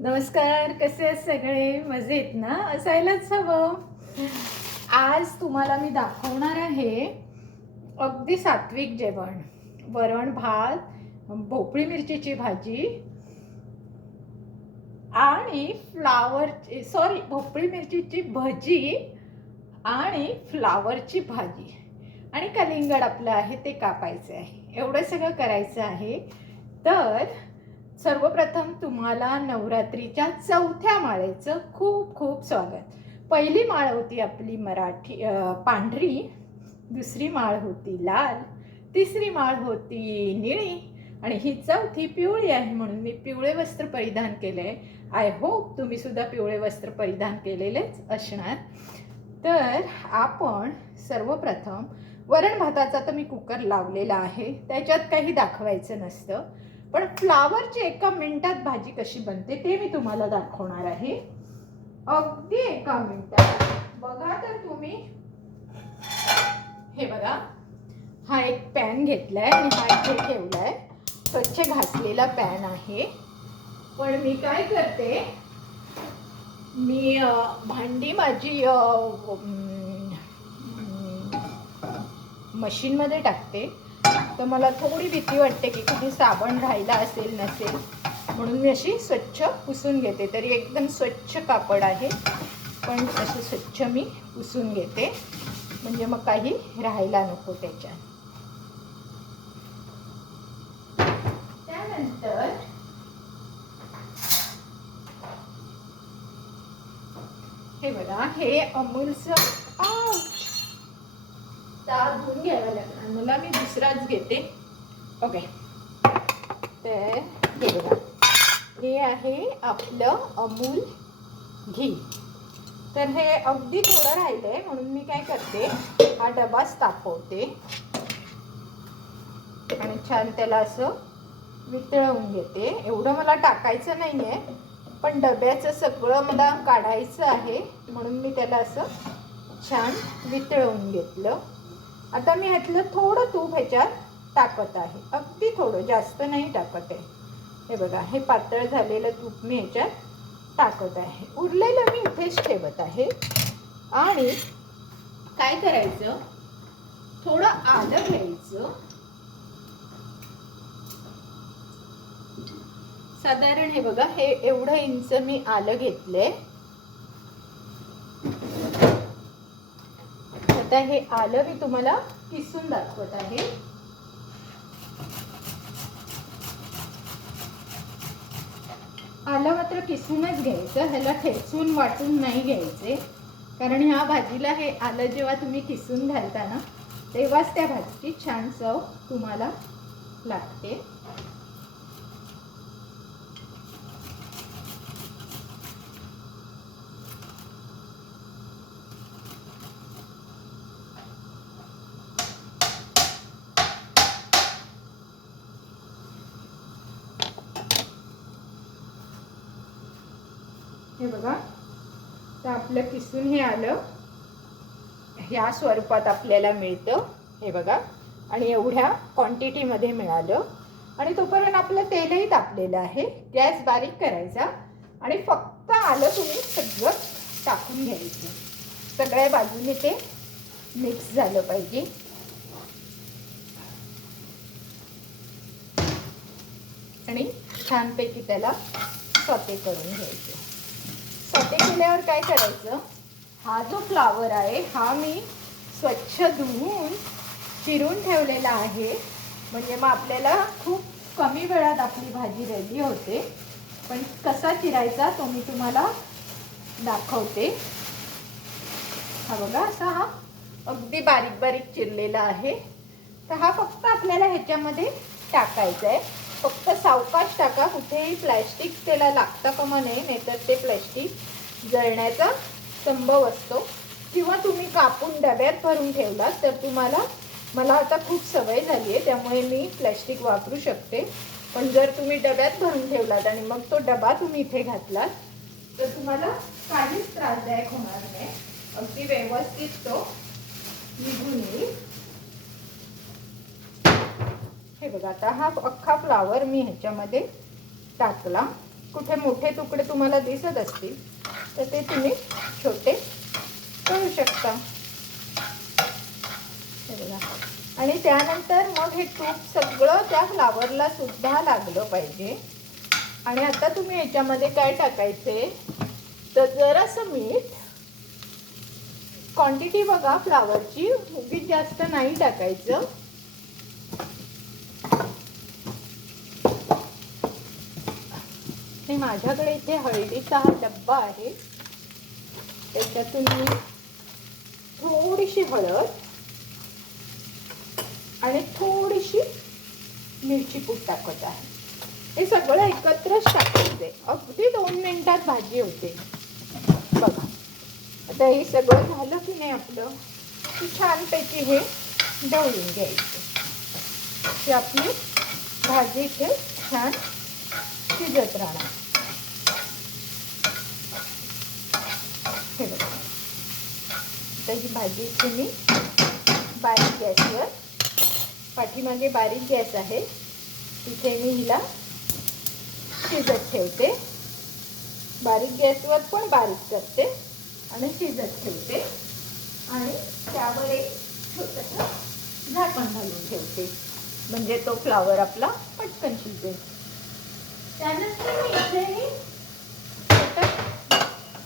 नमस्कार कसे आहेत सगळे? मजेत ना? असायलाच हवं. आज तुम्हाला मी दाखवणार आहे अगदी सात्विक जेवण. वरण भात भोपळी मिरचीची भाजी आणि फ्लावरची सॉरी भोपळी मिरचीची भजी आणि फ्लावरची भाजी. आणि कलिंगड आपलं आहे ते कापायचं आहे. एवढं सगळं करायचं आहे. तर सर्वप्रथम तुम्हाला नवरात्रीच्या चौथ्या माळेचं खूप खूप स्वागत. पहिली माळ होती आपली मराठी पांढरी दुसरी माळ होती लाल तिसरी माळ होती निळी आणि ही चौथी पिवळी आहे म्हणून मी पिवळे वस्त्र परिधान केले. आय होप तुम्ही सुद्धा पिवळे वस्त्र परिधान केलेलेच असणार. तर आपण सर्वप्रथम वरण भाताचा तर मी कुकर लावलेला आहे. त्याच्यात काही दाखवायचं नसतं. पण फ्लावरची एका मिनिटात भाजी कशी बनते ते मी तुम्हाला दाखवणार आहे. अगदी एका मिनिटात. बघा तर तुम्ही. हे बघा. हा एक पॅन घेतलाय. आणि हा इथे ठेवलाय. स्वच्छ घासलेला पॅन आहे. पण मी काय करते? मी भांडी माझी मशीनमध्ये टाकते. तर मला थोडी भीती वाटते की कुठे साबण राहिला असेल नसेल. म्हणून मी अशी स्वच्छ पुसून घेते. तरी एकदम स्वच्छ कापड आहे. पण असं स्वच्छ मी पुसून घेते. म्हणजे मग काही राहायला नको त्याच्यात. त्यानंतर हे बघा हे अमूलचं तार धुवून घ्यावा लागणार. मला मी दुसराच घेते. ओके. तर हे बघा. हे आहे आपलं अमूल घी. तर हे अगदी थोडं राहिलं आहे म्हणून मी काय करते हा डबाच तापवते आणि छान त्याला असं वितळवून घेते. एवढं मला टाकायचं नाही आहे पण डब्याचं सगळं मला काढायचं आहे म्हणून मी त्याला असं छान वितळवून घेतलं. आता मी ह्यातलं थोडं तूप ह्याच्यात टाकत आहे. अगदी थोडं जास्त नाही टाकत आहे. हे बघा हे पातळ झालेलं तूप मी ह्याच्यात टाकत आहे. उरलेलं मी इथेच ठेवत आहे. आणि काय करायचं? थोडं आलं घ्यायचं. साधारण हे बघा हे एवढं इंच मी आलं घेतलंय. आता हे आलं मी तुम्हाला किसून दाखवत आहे. आलं मात्र किसूनच घ्यायचं ह्याला ठेचून वाटून नाही घ्यायचे. कारण ह्या भाजीला हे आलं जेव्हा तुम्ही किसून घालता ना तेव्हाच त्या भाजीची छान चव तुम्हाला लागते हे बघा तर आपलं किसून हे आलं. ह्या स्वरूपात आपल्याला मिळतं. हे बघा. आणि एवढ्या क्वांटिटीमध्ये मिळालं. आणि तोपर्यंत आपलं तेलही तापलेलं आहे. गॅस बारीक करायचा. आणि फक्त आलं तुम्ही सगळं टाकून घ्यायचं. सगळ्या बाजूने ते मिक्स झालं पाहिजे. आणि छानपैकी त्याला स्वते करून घ्यायचं. स्वते केल्यावर काय करायचं? हा जो फ्लावर आहे हा मी स्वच्छ धुवून चिरून ठेवलेला आहे. म्हणजे मग आपल्याला खूप कमी वेळात आपली भाजी रेडी होते. पण कसा चिरायचा तो मी तुम्हाला दाखवते. हा बघा असा हा अगदी बारीक बारीक चिरलेला आहे. तर हा फक्त आपल्याला ह्याच्यामध्ये टाकायचा आहे. फक्त सावकाश टाका कुठेही प्लॅस्टिक त्याला लागता का नये नाहीतर ते प्लॅस्टिक जळण्याचा संभव असतो. किंवा तुम्ही कापून डब्यात भरून ठेवलात तर तुम्हाला मला आता खूप सवय झाली आहे त्यामुळे मी प्लॅस्टिक वापरू शकते. पण जर तुम्ही डब्यात भरून ठेवलात आणि मग तो डबा तुम्ही इथे घातलात तर तुम्हाला काहीच त्रासदायक होणार नाही. अगदी व्यवस्थित तो निघून येईल. हे बघा आता हा अख्खा फ्लावर मी ह्याच्यामध्ये टाकला. कुठे मोठे तुकडे तुम्हाला दिसत असतील. तर ते तुम्ही छोटे करू शकता. बघा. आणि त्यानंतर मग हे तूप सगळं त्या फ्लावरला सुद्धा लागलं पाहिजे. आणि आता तुम्ही याच्यामध्ये काय टाकायचे? तर जरासं मीठ. क्वांटिटी बघा फ्लावरची उगीच जास्त नाही टाकायचं. माझ्याकडे इथे हळदीचा हा डब्बा आहे. त्याच्यातून मी थोडीशी हळद आणि थोडीशी मिरची पूड टाकत आहे. हे सगळं एकत्रच टाकायचे. अगदी दोन मिनिटात भाजी होते. बघा. आता हे सगळं झालं की नाही आपलं? की छानपैकी हे ढवळून घ्यायचं. की आपली भाजी इथे छान शिजत राहणार हे बघा आता ही भाजी इथे मी बारीक गॅसवर पाठीमागे बारीक गॅस आहे. तिथे मी हिला शिजत ठेवते. बारीक गॅसवर पण बारीक करते आणि शिजत ठेवते. आणि त्यावर एक छोटंसं झाकण घालून ठेवते. म्हणजे तो फ्लावर आपला पटकन शिजेल. त्यानंतर मी इथे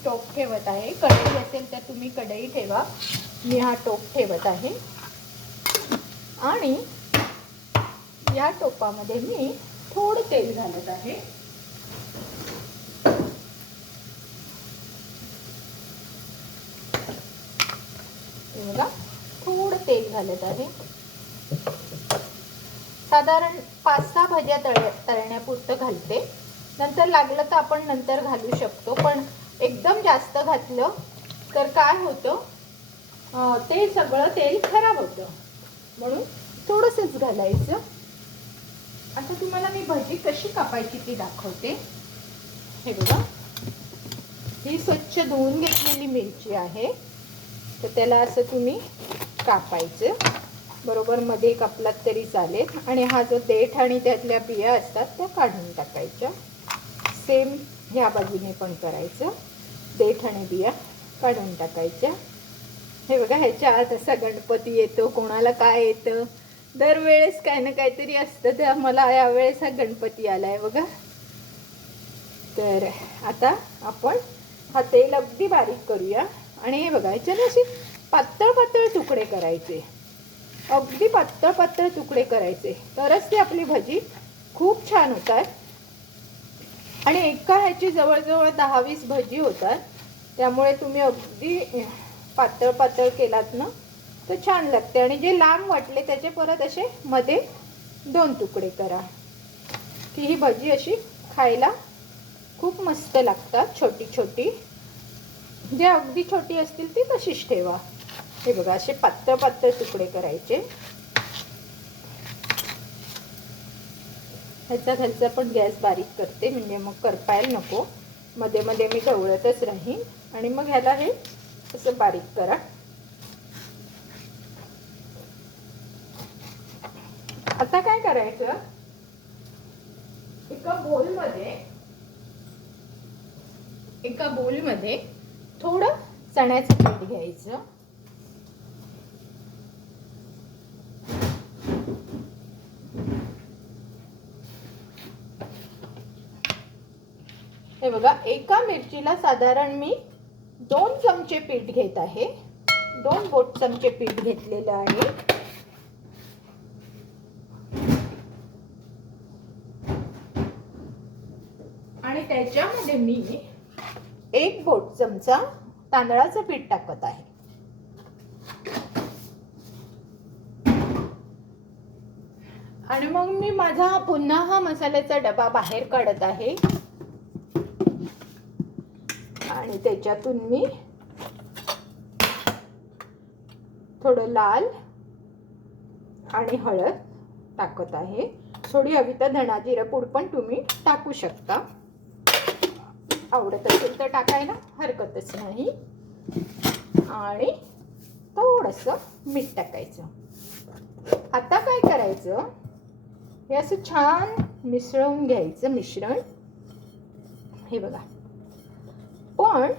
टोप ठेवत आहे. कढई असेल तर तुम्ही कढई ठेवा. मी हा टोप ठेवत आहे. आणि या टोपामध्ये मी थोडं तेल घालत आहे. बघा थोडं तेल घालत आहे. साधारण पाच सहा भाज्या तळ तळण्यापुरतं घालते. नंतर लागलं तर आपण नंतर घालू शकतो पण एकदम जास्त घातलं तर काय होतं? ते सगळं तेल खराब होतं. म्हणून थोडंसंच घालायचं. आता तुम्हाला मी भजी कशी कापायची ती दाखवते. हे बघा. ही स्वच्छ धुवून घेतलेली मिरची आहे. तर त्याला असं तुम्ही कापायचं. बरोबर मध्ये कापलात तरी चालेल. आणि हा जो देठ आणि त्यातल्या बिया असतात त्या काढून टाकायच्या. सेम ह्या बाजूने पण करायचं. देठ आणि बिया काढून टाकायच्या. हे बघा ह्याच्या आत असा गणपती येतो कोणाला काय येतं? दरवेळेस काय ना काहीतरी असतं तर मला यावेळेस हा गणपती आलाय बघा. तर आता आपण हा तेल अगदी बारीक करूया. आणि हे बघा ह्याच्यानं असे पातळ पातळ तुकडे करायचे. अगदी पातळ पातळ तुकडे करायचे. तरच ती आपली भजी खूप छान होतात. आणि एका ह्याची जवळजवळ दहा वीस भजी होतात. त्यामुळे तुम्ही अगदी पातळ पातळ केलात ना तर छान लागते. आणि जे लांब वाटले त्याचे परत असे मध्ये दोन तुकडे करा. की ही भजी अशी खायला खूप मस्त लागतात छोटी छोटी जे अगदी छोटी असतील ती तशीच ठेवा. हे बघा असे पातळ पातळ तुकडे करायचे. ह्याचा खालचा पण गॅस बारीक करते म्हणजे मग करपायला नको. मध्ये मध्ये मी ढवळतच राहीन. आणि मग ह्याला हे असं बारीक करा. आता काय करायचं? एका बोलमध्ये एका बोलमध्ये थोडं चण्याचं पीठ घ्यायचं. बघा एका मिरचीला साधारण मी दोन चमचे पीठ घेत आहे. दोन बोट चमचे पीठ घेतलेलं आहे. आणि त्याच्यामध्ये मी एक बोट चमचा तांदळाचं पीठ टाकत आहे. आणि मग मी माझा पुन्हा हा मसाल्याचा डबा बाहेर काढत आहे. आणि त्याच्यातून मी थोडं लाल आणि हळद टाकत आहे. थोडी हवी तर धणा जिरं पूड पण तुम्ही टाकू शकता. आवडत असेल तर टाकायला हरकतच नाही. आणि थोडंसं मीठ टाकायचं. आता काय करायचं? हे असं छान मिसळून घ्यायचं मिश्रण. हे बघा. पण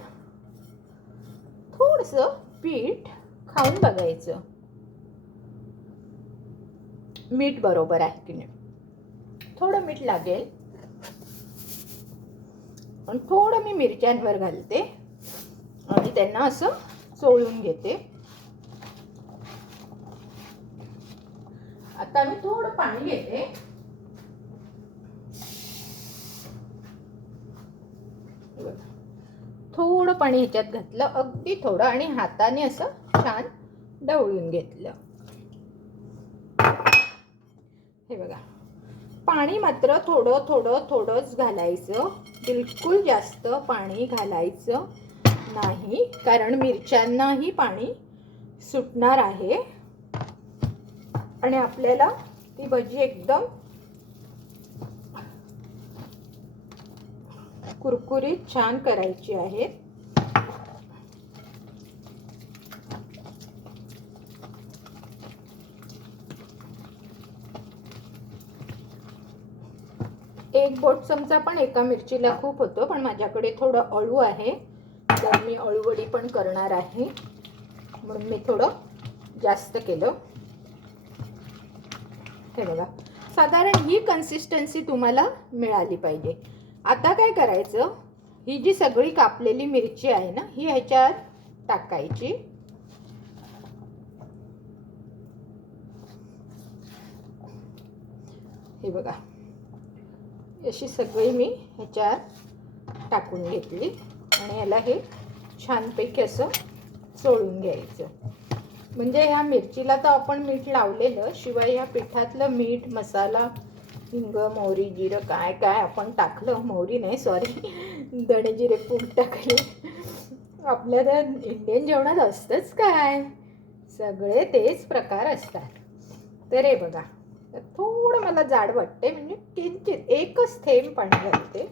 थोडस पीठ खाऊन बघायचं. मीठ बरोबर आहे की नाही? थोडं मीठ लागेल. थोडं मी मिरच्यांवर घालते आणि त्यांना असं चोळून घेते. आता मी थोडं पाणी घेते. थोडं पाणी ह्याच्यात घातलं. अगदी थोडं आणि हाताने असं छान ढवळून घेतलं. हे बघा. पाणी मात्र थोडं थोडं थोडंच घालायचं. बिलकुल जास्त पाणी घालायचं नाही. कारण मिरच्यांनाही पाणी सुटणार आहे. आणि आपल्याला ती भजी एकदम कुरकुरीत छान करायची आहे. एक बोट चमचा पण एका मिरचीला खूप होतो पण माझ्याकडे थोडं अळू आहे. तर मी अळूवडी पण करणार आहे. म्हणून मी थोडं जास्त केलं. हे बघा. साधारण ही कन्सिस्टन्सी तुम्हाला मिळाली पाहिजे. आता काय करायचं? ही जी सगळी कापलेली मिरची आहे ना ही ह्याच्यात टाकायची. हे बघा. अशी सगळी मी ह्याच्यात टाकून घेतली आणि याला हे छानपैकी असं चोळून घ्यायचं. म्हणजे ह्या मिरचीला तर आपण मीठ लावलेलं शिवाय ह्या पिठातलं मीठ मसाला हिंग मोहरी जिरं काय काय आपण टाकलं? मोहरी नाही सॉरी धणे जिरे पूड टाकले. आपल्या तर इंडियन जेवणात असतंच काय? सगळे तेच प्रकार असतात. तर हे बघा थोडं मला जाड वाटते म्हणजे किंचित एकच थेंब पाणी घालते.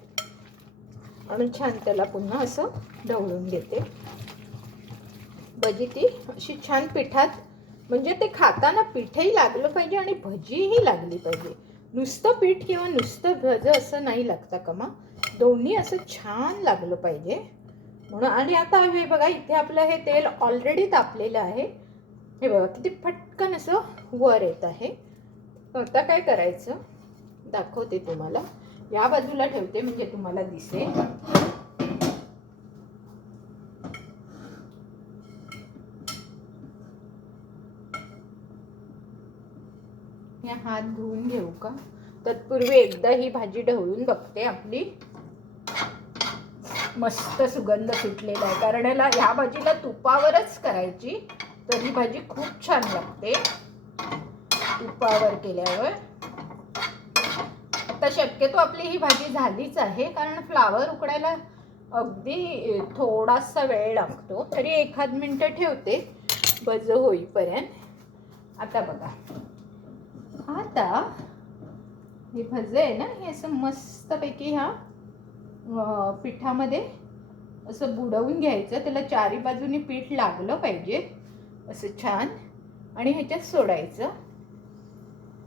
आणि छान त्याला पुन्हा असं ढवळून घेते. भजी ती अशी छान पिठात म्हणजे ते खाताना पिठही लागलं पाहिजे आणि भजीही लागली पाहिजे. नुसतं पीठ किंवा नुसतं भज असं नाही लागतं कमा दोन्ही असं छान लागलं पाहिजे. म्हणून आणि आता हे बघा इथे आपलं हे तेल ऑलरेडी तापलेलं आहे. हे बघा किती फटकन असं वर येत आहे. आता काय करायचं? दाखवते तुम्हाला. या बाजूला ठेवते म्हणजे तुम्हाला दिसेल या हात धुवून घेऊ का? तत्पूर्वी एकदा ही भाजी ढवळून बघते आपली. मस्त सुगंध सुटलेला आहे. कारण याला ह्या भाजीला तुपावरच करायची. तर ही भाजी खूप छान लागते. तुपावर केल्यावर. आता शक्यतो आपली ही भाजी झालीच आहे. कारण फ्लावर उकडायला अगदी थोडासा वेळ लागतो. तरी एखाद मिनटं ठेवते. बज होईपर्यंत. आता बघा. आता हे भजे आहे ना हे असं मस्तपैकी ह्या पिठामध्ये असं बुडवून घ्यायचं. त्याला चारी बाजूनी पीठ लागलं पाहिजे. असं छान. आणि ह्याच्यात सोडायचं.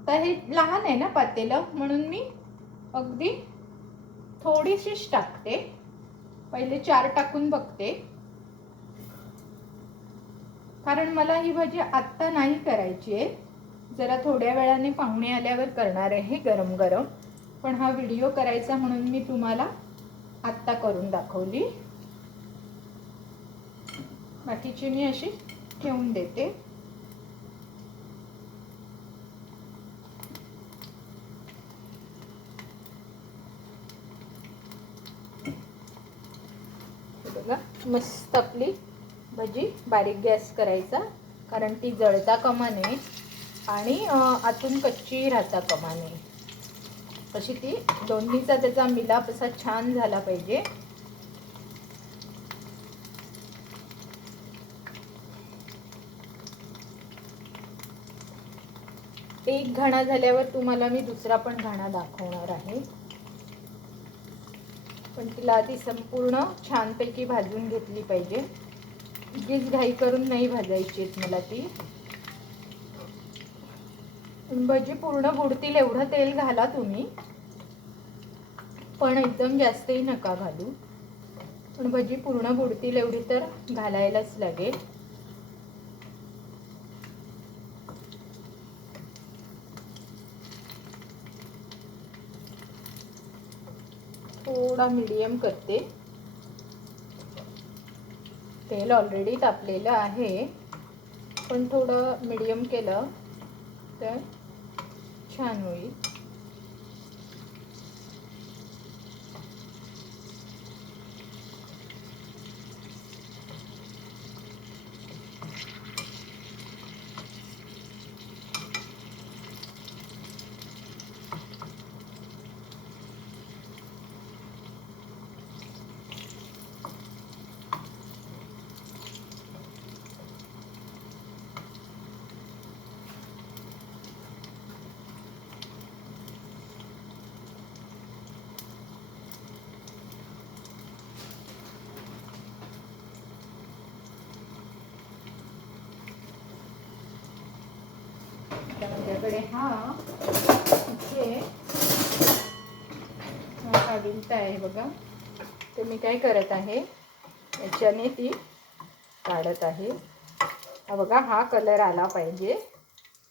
तर हे लहान आहे ना पातेलं म्हणून मी अगदी थोडीशीच टाकते. पहिले चार टाकून बघते. कारण मला ही भाजी आत्ता नाही करायची आहे. जरा थोड्या वेळाने पाहुणे आल्यावर करणार आहे गरम गरम. पण हा व्हिडिओ करायचा म्हणून मी तुम्हाला आत्ता करून दाखवली. बाकीची मी अशी ठेवून देते. बघा मस्त आपली भजी बारीक गॅस करायचा कारण ती जळता कमा नये. आणि आतून कच्ची राहता कमाने अशी ती दोन्हीचा त्याचा मिलाप असा छान झाला पाहिजे. एक घाणा झाल्यावर तुम्हाला मी दुसरा पण घाणा दाखवणार आहे. पण तिला आधी संपूर्ण छानपैकी भाजून घेतली पाहिजे. उगीच घाई करून नाही भाजायची आहेत मला ती. भजी पूर्ण बुडतील एवढं तेल घाला तुम्ही. पण एकदम जास्तही नका घालू. पण भजी पूर्ण बुडतील एवढी तर घालायलाच लागेल. थोडा मीडियम करते. तेल ऑलरेडी तापलेलं आहे. पण थोडं मीडियम केलं तर छान होईल. आपल्याकडे हा इथे हा काढीलता आहे बघा. तर मी काय करत आहे याच्याने ती काढत आहे. हा बघा हा कलर आला पाहिजे.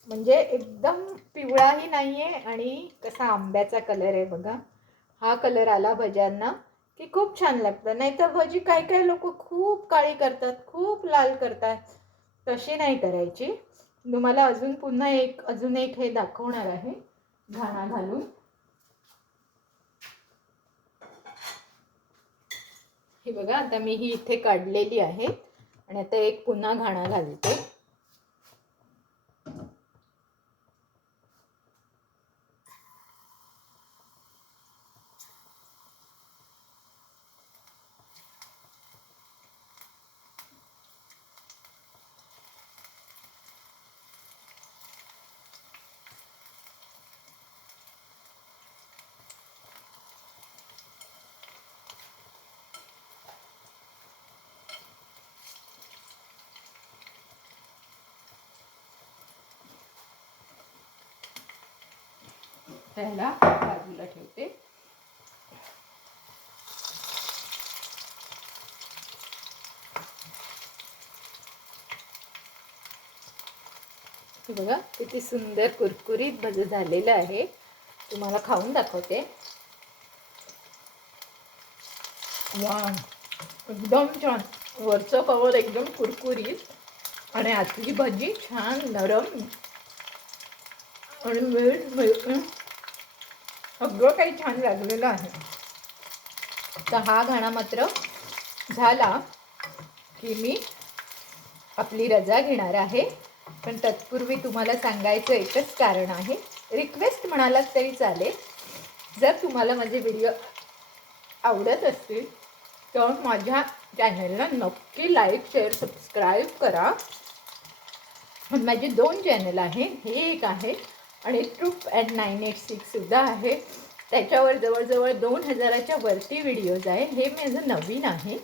म्हणजे एकदम पिवळाही नाही आहे आणि कसा आंब्याचा कलर आहे बघा. हा कलर आला भज्यांना की खूप छान लागतं. नाही तर भजी काही काही लोक खूप काळी करतात खूप लाल करतात. तशी नाही करायची. तुम्हाला अजून पुन्हा एक अजून एक हे दाखवणार आहे. घाणा घालून. हे बघा आता मी ही इथे काढलेली आहे. आणि आता एक पुन्हा घाणा घालते. त्याला बाजूला ठेवते. बघा किती सुंदर कुरकुरीत भज झालेलं आहे. तुम्हाला खाऊन दाखवते. वा एकदम छान. वरचं कवर एकदम कुरकुरीत आणि आतली भाजी छान नरम. आणि वेळ मिळून सगळं काही छान लागलेलं आहे. तर हा घाणा मात्र झाला की मी आपली रजा घेणार आहे. पण तत्पूर्वी तुम्हाला सांगायचं एकच कारण आहे. रिक्वेस्ट म्हणालात तरी चालेल. जर तुम्हाला माझे व्हिडिओ आवडत असतील तर माझ्या चॅनलला नक्की लाईक शेअर सबस्क्राईब करा. माझे दोन चॅनल आहे. हे एक आहे. आणि ट्रूप ॲट नाईन एट सिक्ससुद्धा आहे. त्याच्यावर जवळजवळ दोन हजाराच्या वरती व्हिडिओज आहे. हे माझं नवीन आहे.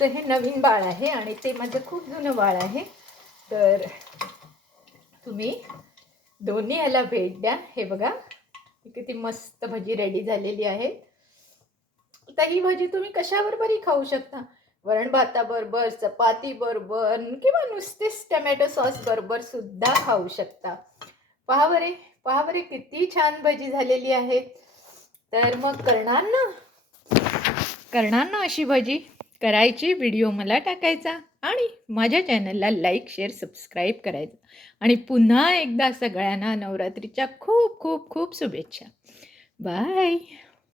तर हे नवीन बाळ आहे आणि ते माझं खूप जुनं बाळ आहे. तर तुम्ही दोन्ही याला भेट द्या. हे बघा किती मस्त भजी रेडी झालेली आहे. तर ही भजी तुम्ही कशाबरोबरही खाऊ शकता? वरण भाताबरोबर चपाती बरोबर किंवा नुसतेच टमॅटो सॉस बरोबर सुद्धा खाऊ शकता. पहा बरे पहा बरे किती छान भजी झालेली आहे. तर मग करणार ना? करणार ना अशी भजी? करायची व्हिडिओ मला टाकायचा आणि माझ्या चॅनलला लाईक शेअर सबस्क्राईब करायचं. आणि पुन्हा एकदा सगळ्यांना नवरात्रीच्या खूप खूप खूप शुभेच्छा. बाय